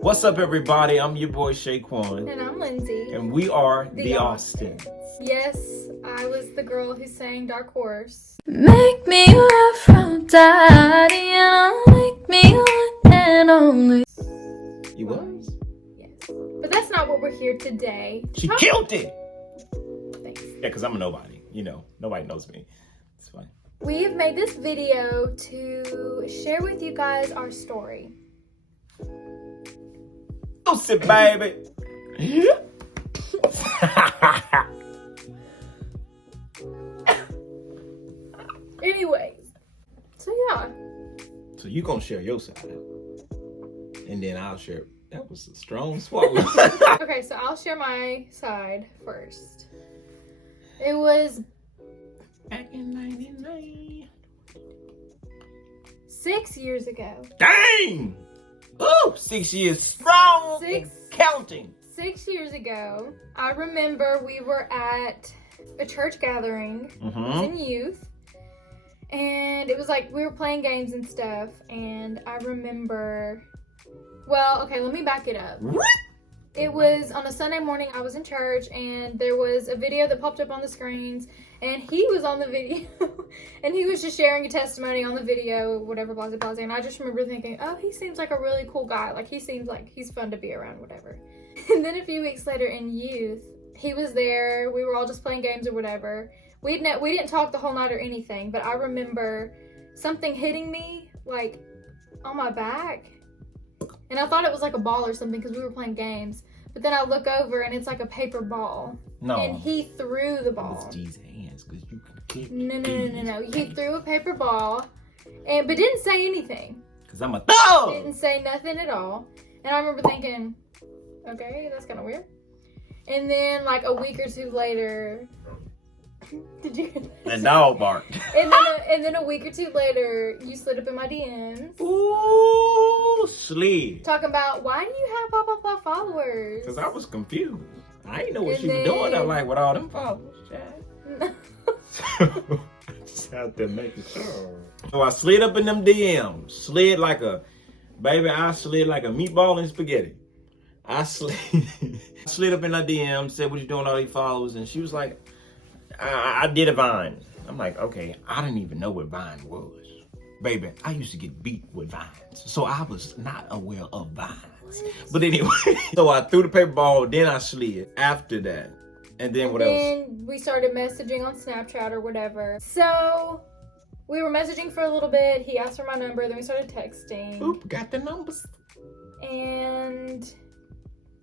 What's up, everybody? I'm your boy Shaquan. And I'm Lindsay. And we are the Austins. Yes, I was the girl who sang Dark Horse. Make me laugh from daddy and I'll make me one and only. You was? Yes. But that's not what we're here today. She killed it! Thanks. Yeah, because I'm a nobody. You know, nobody knows me. It's fine. We have made this video to share with you guys our story. Sit, baby. Anyways, so yeah. So you gonna share your side, and then I'll share. That was a strong swallow. Okay, so I'll share my side first. It was back in '99. 6 years ago. Dang! Ooh, 6 years strong. Counting. 6 years ago, I remember we were at a church gathering. It was in youth. And it was like we were playing games and stuff. And I remember, well, okay, let me back it up. It was on a Sunday morning. I was in church and there was a video that popped up on the screens. And he was on the video. And he was just sharing a testimony on the video, whatever, blah, blah, blah. And I just remember thinking, oh, he seems like a really cool guy. Like, he seems like he's fun to be around, whatever. And then a few weeks later in youth, he was there. We were all just playing games or whatever. We didn't talk the whole night or anything, but I remember something hitting me, like, on my back. And I thought it was like a ball or something because we were playing games. But then I look over and it's like a paper ball. No. And he threw the ball. It's G's hands because you can kick. No. He threw a paper ball, but didn't say anything. Because I'm a thug. Didn't say nothing at all. And I remember thinking, okay, that's kind of weird. And then like a week or two later, did you hear that? The dog barked. And then a week or two later, you slid up in my DMs. Ooh, slid. Talking about, why do you have blah, blah, blah followers? Because I was confused. I didn't know what she was doing. I'm like, with all them followers, Chad. So, I just had to make sure. So I slid up in them DMs. Slid like a meatball in spaghetti. I slid up in her DM, said, what you doing with all these followers? And she was like, I did a Vine. I'm like, okay, I didn't even know what Vine was. Baby, I used to get beat with Vines. So I was not aware of Vines. But anyway, so I threw the paper ball, then I slid after that. And then what else? Then we started messaging on Snapchat or whatever. So we were messaging for a little bit. He asked for my number, then we started texting. Oop, got the numbers. And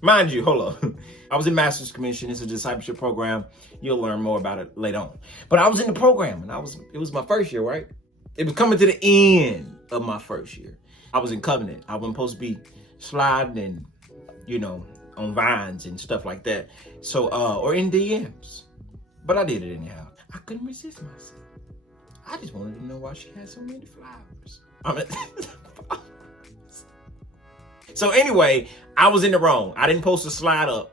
mind you, hold on. I was in Master's Commission. It's a discipleship program. You'll learn more about it later on. But I was in the program, and it was my first year, right? It was coming to the end of my first year. I was in covenant. I wasn't supposed to be sliding and, on Vines and stuff like that. So, or in DMs. But I did it anyhow. I couldn't resist myself. I just wanted to know why she had so many flowers. So anyway, I was in the wrong. I didn't post a slide up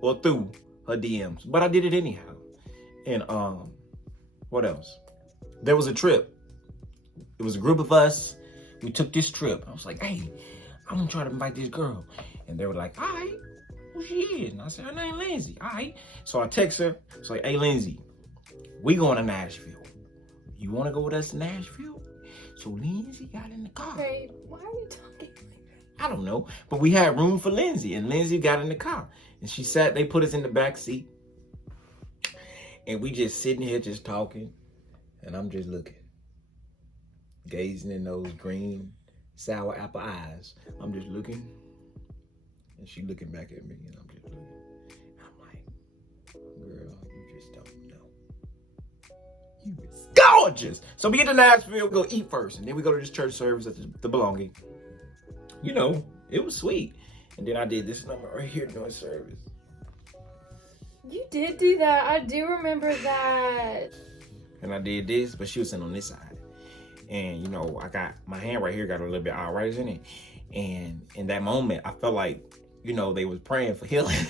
or through her DMs, but I did it anyhow. And what else? There was a trip. It was a group of us. We took this trip. I was like, hey, I'm gonna try to invite this girl. And they were like, all right, who she is? And I said, her name Lindsay. All right. So I text her. It's like, hey, Lindsay, we going to Nashville. You wanna go with us to Nashville? So Lindsay got in the car. wait, why are you talking like that? I don't know, but we had room for Lindsay, and Lindsay got in the car, and they put us in the back seat, and we just sitting here just talking, and I'm just looking, gazing in those green, sour apple eyes. I'm just looking, and she looking back at me, and I'm just looking. I'm like, girl, you just don't know. You is gorgeous. So we get to Nashville, go eat first, and then we go to this church service at the Belonging. It was sweet. And then I did this number right here during service. You did do that. I do remember that. And I did this, but she was sitting on this side. And, I got my hand right here, got a little bit arthritis in it. And in that moment, I felt like, they was praying for healing.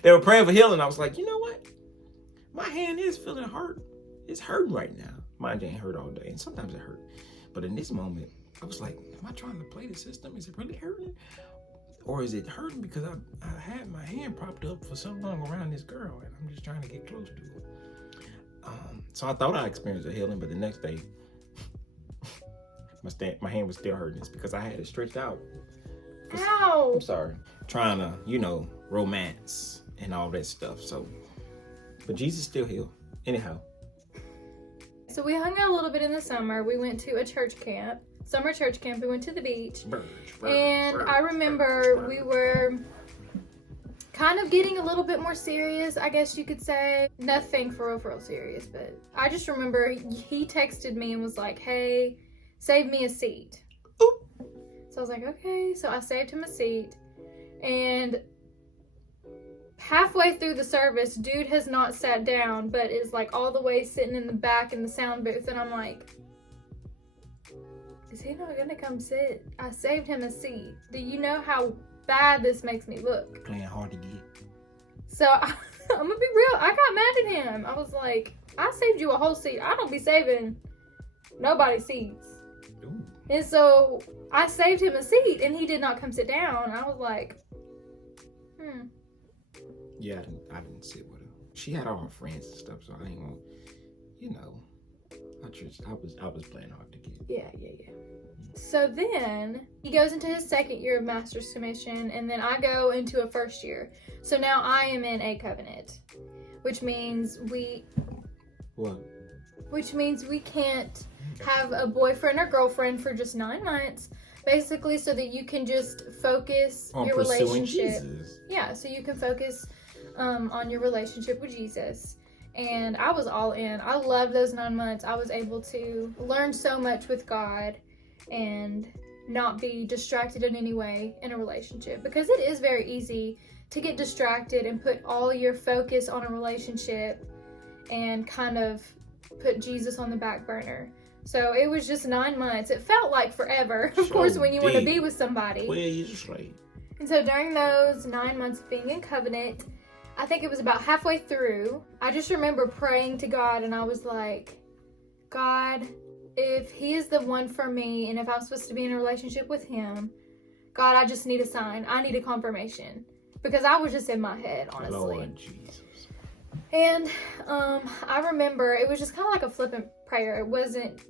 They were praying for healing. I was like, you know what? My hand is feeling hurt. It's hurting right now. Mine ain't hurt all day. And sometimes it hurt. But in this moment, I was like, am I trying to play the system? Is it really hurting? Or is it hurting because I had my hand propped up for so long around this girl and I'm just trying to get close to her? So I thought I experienced a healing, but the next day, my hand was still hurting. It's because I had it stretched out. Ow! I'm sorry. Trying to, romance and all that stuff. So, but Jesus still healed. Anyhow. So we hung out a little bit in the summer. We went to a church camp, summer church camp. We went to the beach. I remember we were kind of getting a little bit more serious, I guess you could say. Nothing for real serious, but I just remember he texted me and was like, hey, save me a seat. Oop. So I was like, okay. So I saved him a seat. And halfway through the service, dude has not sat down, but is like all the way sitting in the back in the sound booth. And I'm like, is he not gonna come sit? I saved him a seat. Do you know how bad this makes me look? Playing hard to get. So I'm gonna be real. I got mad at him. I was like, I saved you a whole seat. I don't be saving nobody's seats. Ooh. And so I saved him a seat and he did not come sit down. I was like, Yeah, I didn't sit with her. She had all her friends and stuff, so I didn't want, I was playing hard to get. Yeah. So then he goes into his second year of master's commission, and then I go into a first year. So now I am in a covenant, which means we can't have a boyfriend or girlfriend for just 9 months, basically, so that you can just focus on your pursuing relationship. Jesus. Yeah, so you can focus on your relationship with Jesus. And I was all in. I loved those 9 months. I was able to learn so much with God and not be distracted in any way in a relationship, because it is very easy to get distracted and put all your focus on a relationship and kind of put Jesus on the back burner. So it was just 9 months. It felt like forever, of course, when you want to be with somebody. 12 years straight. And so during those 9 months of being in covenant, I think it was about halfway through, I just remember praying to God, and I was like, God, if he is the one for me, and if I'm supposed to be in a relationship with him, God, I just need a sign. I need a confirmation. Because I was just in my head, honestly. Lord Jesus. And I remember it was just kind of like a flippant prayer. It wasn't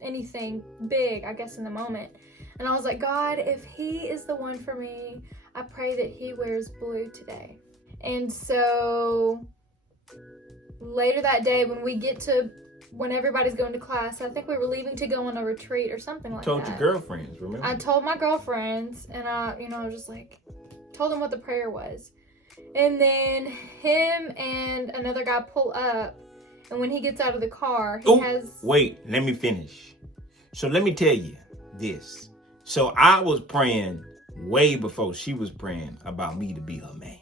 anything big, I guess, in the moment. And I was like, God, if he is the one for me, I pray that he wears blue today. And so later that day, when everybody's going to class, I think we were leaving to go on a retreat or something like that. You told your girlfriends, remember? I told my girlfriends, and I was just like, told them what the prayer was. And then him and another guy pull up, and when he gets out of the car, Wait, let me finish. So let me tell you this. So I was praying way before she was praying about me to be her man.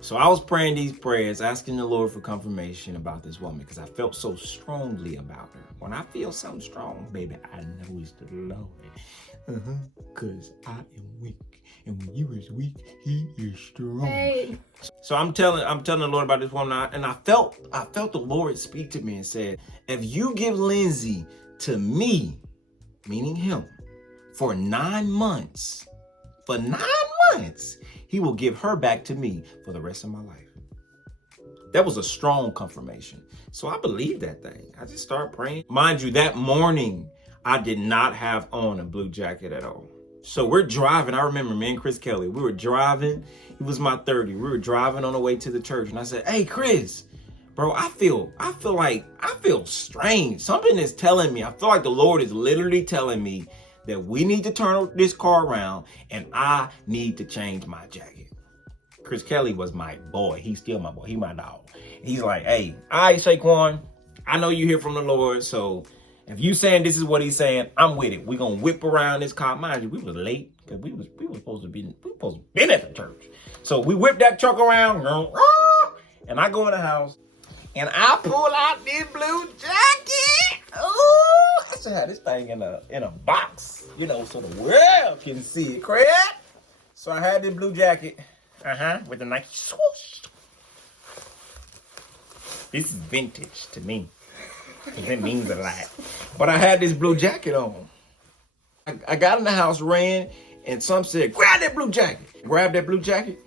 So I was praying these prayers, asking the Lord for confirmation about this woman, because I felt so strongly about her. When I feel something strong, baby, I know it's the Lord. Because I am weak. And when you is weak, he is strong. Hey. So I'm telling the Lord about this woman, and I felt the Lord speak to me and said, if you give Lindsay to me, meaning him, for 9 months, he will give her back to me for the rest of my life. That was a strong confirmation. So I believed that thing. I just started praying. Mind you, that morning, I did not have on a blue jacket at all. So we're driving. I remember me and Chris Kelly, we were driving. It was my 30. We were driving on the way to the church. And I said, hey, Chris, bro, I feel strange. Something is telling me. I feel like the Lord is literally telling me that we need to turn this car around and I need to change my jacket. Chris Kelly was my boy. He's still my boy. He my dog. He's like, hey, all right, Saquon, I know you hear from the Lord, so if you saying this is what he's saying, I'm with it. We're going to whip around this car. Mind you, we was late because we was supposed to be at the church. So we whipped that truck around, and I go in the house, and I pull out this blue jacket. Ooh, I should have this thing in a box, so the world can see it, correct? So I had this blue jacket, with a nice swoosh. This is vintage to me, because it means a lot. But I had this blue jacket on. I got in the house, ran, and some said, grab that blue jacket. Grab that blue jacket,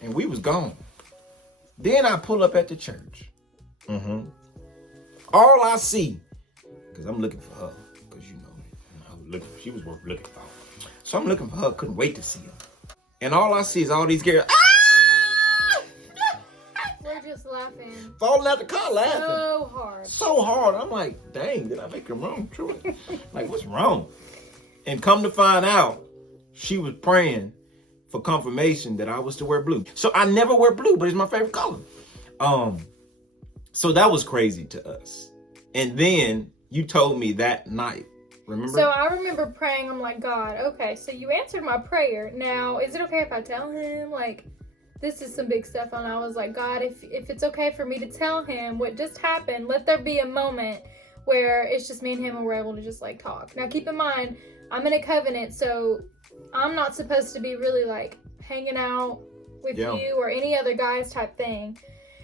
and we was gone. Then I pull up at the church. All I see, because I'm looking for her, because she was worth looking for. So I'm looking for her, couldn't wait to see her. And all I see is all these girls, We're just laughing. falling out the car laughing. So hard. So hard. I'm like, dang, did I make a wrong choice? Like, what's wrong? And come to find out, she was praying for confirmation that I was to wear blue. So I never wear blue, but it's my favorite color. So that was crazy to us. And then you told me that night, remember? So I remember praying. I'm like, God, okay, so you answered my prayer. Now, is it okay if I tell him? Like, this is some big stuff. And I was like, God, if it's okay for me to tell him what just happened, let there be a moment where it's just me and him and we're able to just like talk. Now, keep in mind, I'm in a covenant, so I'm not supposed to be really like hanging out with you or any other guys type thing.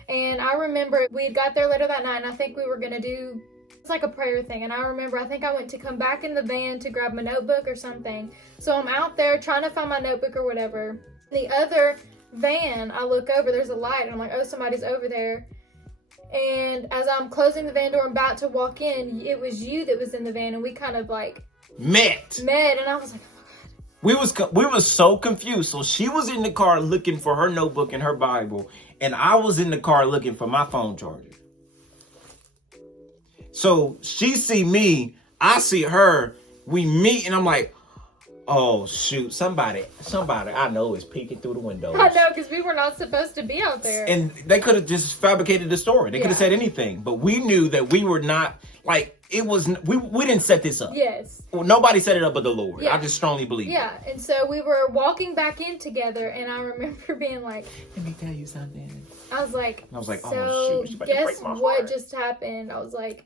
And I remember we had got there later that night, and I think we were going to do, it's like a prayer thing. And I remember, I think I went to come back in the van to grab my notebook or something. So I'm out there trying to find my notebook or whatever. The other van, I look over, there's a light, and I'm like, oh, somebody's over there. And as I'm closing the van door and about to walk in, it was you that was in the van, and we kind of like met, and I was like, oh, we was so confused. So she was in the car looking for her notebook and her Bible, and I was in the car looking for my phone charger. So she see me, I see her, we meet, and I'm like, oh shoot, somebody I know is peeking through the windows. I know, because we were not supposed to be out there. And they could have just fabricated the story. They could have said anything, but we knew that we were not, like, it was, we didn't set this up. Yes. Well, nobody set it up but the Lord. Yeah. I just strongly believe Yeah, and so we were walking back in together, and I remember being like, let me tell you something. I was like, oh so shoot, she's about to guess break my what heart. just happened? I was like,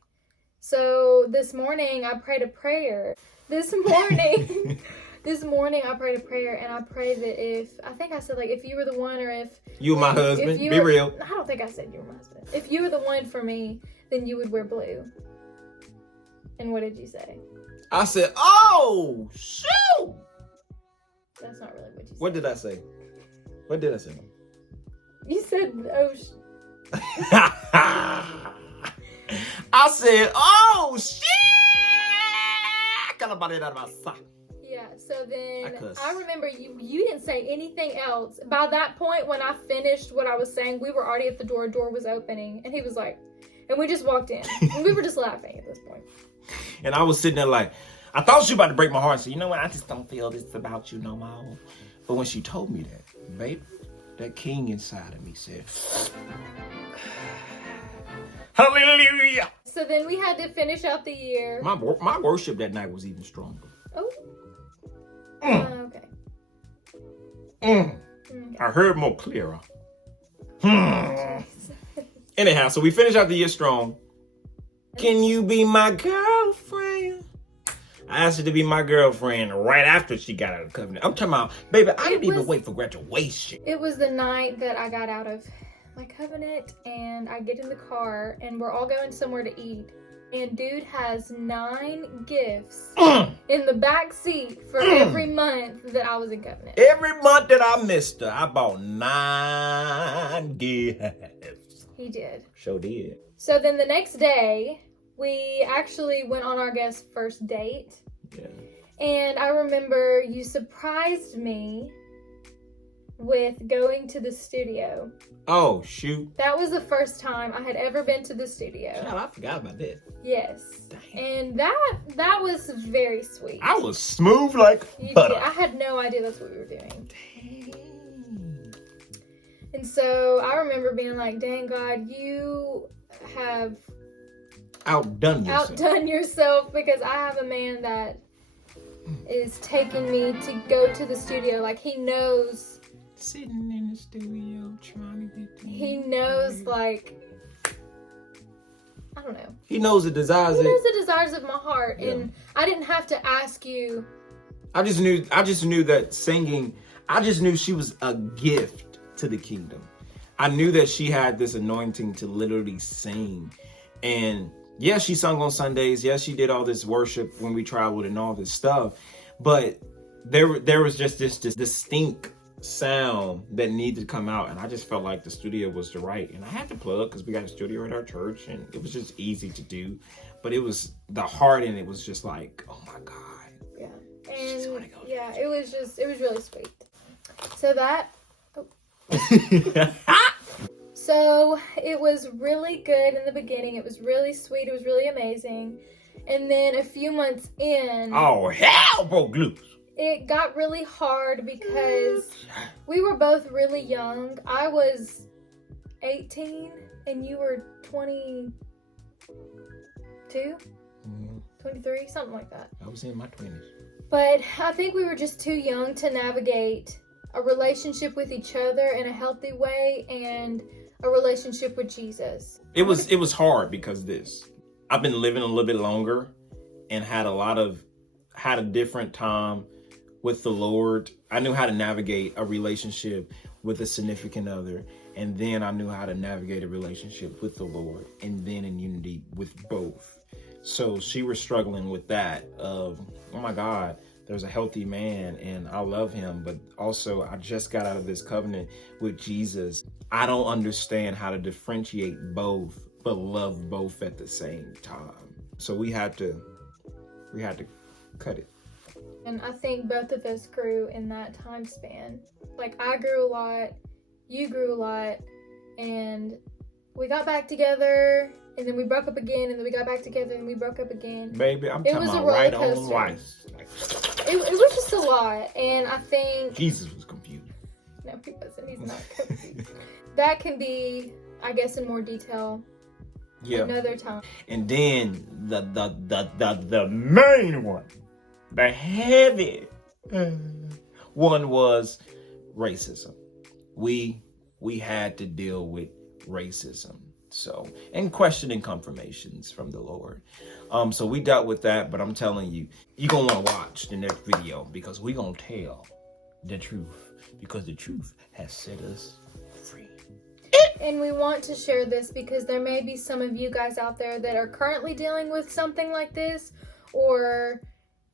so this morning I prayed a prayer. This morning I prayed a prayer, and I prayed that I think I said, like, if you were the one, or if you were my husband, be real. I don't think I said you were my husband. If you were the one for me, then you would wear blue. And what did you say? I said, oh, shoot. That's not really what you said. What did I say? What did I say? You said, oh, I said, oh, shit. yeah, so then I I remember you didn't say anything else. By that point, when I finished what I was saying, we were already at the door. Door was opening, and he was like, and we just walked in. And we were just laughing at this point. And I was sitting there like, I thought she was about to break my heart. So, you know what? I just don't feel this about you no more. But when she told me that, babe, that king inside of me said, hallelujah. So then we had to finish out the year. My worship that night was even stronger. Oh. Okay. Okay. I heard more clearer. Anyhow, so we finished out the year strong. Can you be my girlfriend? I asked her to be my girlfriend right after she got out of the covenant. I'm talking about, baby, I didn't even wait for graduation. It was the night that I got out of my covenant, and I get in the car, and we're all going somewhere to eat. And dude has 9 gifts in the back seat for every month that I was in covenant. Every month that I missed her, I bought 9 gifts. He did. Sure did. So then the next day, we actually went on our guest's first date. Yeah. And I remember you surprised me with going to the studio. Oh, shoot. That was the first time I had ever been to the studio. Child, I forgot about that. Yes. Dang. And that was very sweet. I was smooth like You butter. did. I had no idea that's what we were doing. Dang. And so I remember being like, dang, God, you have Outdone yourself, because I have a man that is taking me to go to the studio. Like, he knows. Sitting in the studio trying to get to He knows, like, I don't know. He knows the desires. He knows the desires of my heart. Yeah. And I didn't have to ask you. I just knew that singing, I just knew she was a gift to the kingdom. I knew that she had this anointing to literally sing. And yes, she sung on Sundays. Yes, she did all this worship when we traveled and all this stuff. But there was just this distinct sound that needed to come out, and I just felt like the studio was the right, and I had to plug because we got a studio at our church, and it was just easy to do. But it was the heart, and it was just like, oh my God. Yeah, and yeah, it was really sweet. So that. So it was really good in the beginning. It was really sweet. It was really amazing. And then a few months in, oh, hell broke loose. It got really hard because we were both really young. I was 18 and you were 22, 23, something like that. I was in my 20s. But I think we were just too young to navigate a relationship with each other in a healthy way and a relationship with Jesus. It was hard because I've been living a little bit longer and had a different time with the Lord. I knew how to navigate a relationship with a significant other, and then I knew how to navigate a relationship with the Lord, and then in unity with both. So she was struggling with that of, oh my God, there's a healthy man and I love him, but also I just got out of this covenant with Jesus. I don't understand how to differentiate both, but love both at the same time. So we had to cut it. And I think both of us grew in that time span. Like, I grew a lot, you grew a lot, and we got back together, and then we broke up again, and then we got back together, and we broke up again. Baby, I'm talking about right on right. It was just a lot, and I think... Jesus was confused. No, he wasn't. He's not confused. That can be, I guess, in more detail another time. And then the main one, the heavy one was racism. We had to deal with racism. So, and questioning confirmations from the Lord. So we dealt with that, but I'm telling you, you're going to want to watch the next video because we're going to tell the truth, because the truth has set us free. And we want to share this because there may be some of you guys out there that are currently dealing with something like this, or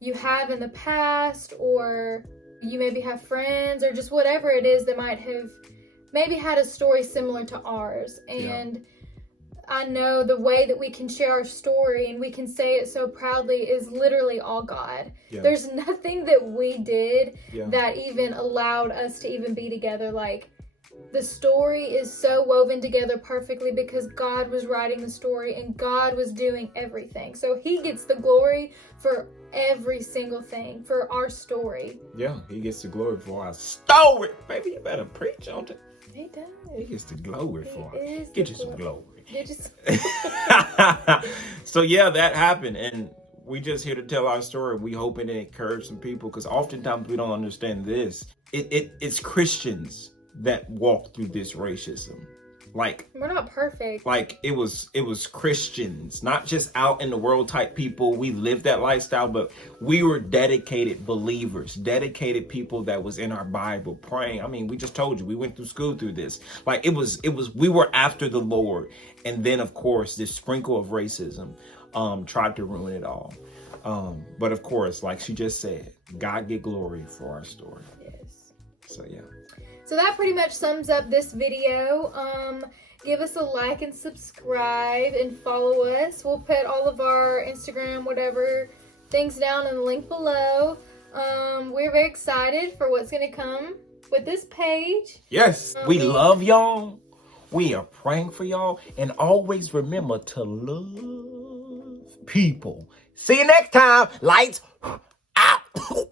you have in the past, or you maybe have friends, or just whatever it is that might have maybe had a story similar to ours. And I know the way that we can share our story and we can say it so proudly is literally all God. There's nothing that we did that even allowed us to even be together. Like, the story is so woven together perfectly because God was writing the story and God was doing everything. So he gets the glory for every single thing, for our story. Yeah, he gets the glory for our story. Baby, you better preach on it. He does. He gets the glory for it. Get you some glory. So yeah, that happened, and we just here to tell our story. We hoping to encourage some people, because oftentimes we don't understand this. It's Christians that walk through this racism. Like, we're not perfect. Like, it was Christians, not just out in the world type people. We lived that lifestyle, but we were dedicated believers, dedicated people that was in our Bible praying. I mean, we just told you, we went through school through this. Like, we were after the Lord. And then, of course, this sprinkle of racism tried to ruin it all. But of course, like she just said, God get glory for our story. Yes. So yeah. So that pretty much sums up this video. Give us a like and subscribe and follow us. We'll put all of our Instagram, whatever, things down in the link below. We're very excited for what's going to come with this page. Yes, we love y'all. We are praying for y'all. And always remember to love people. See you next time. Lights out.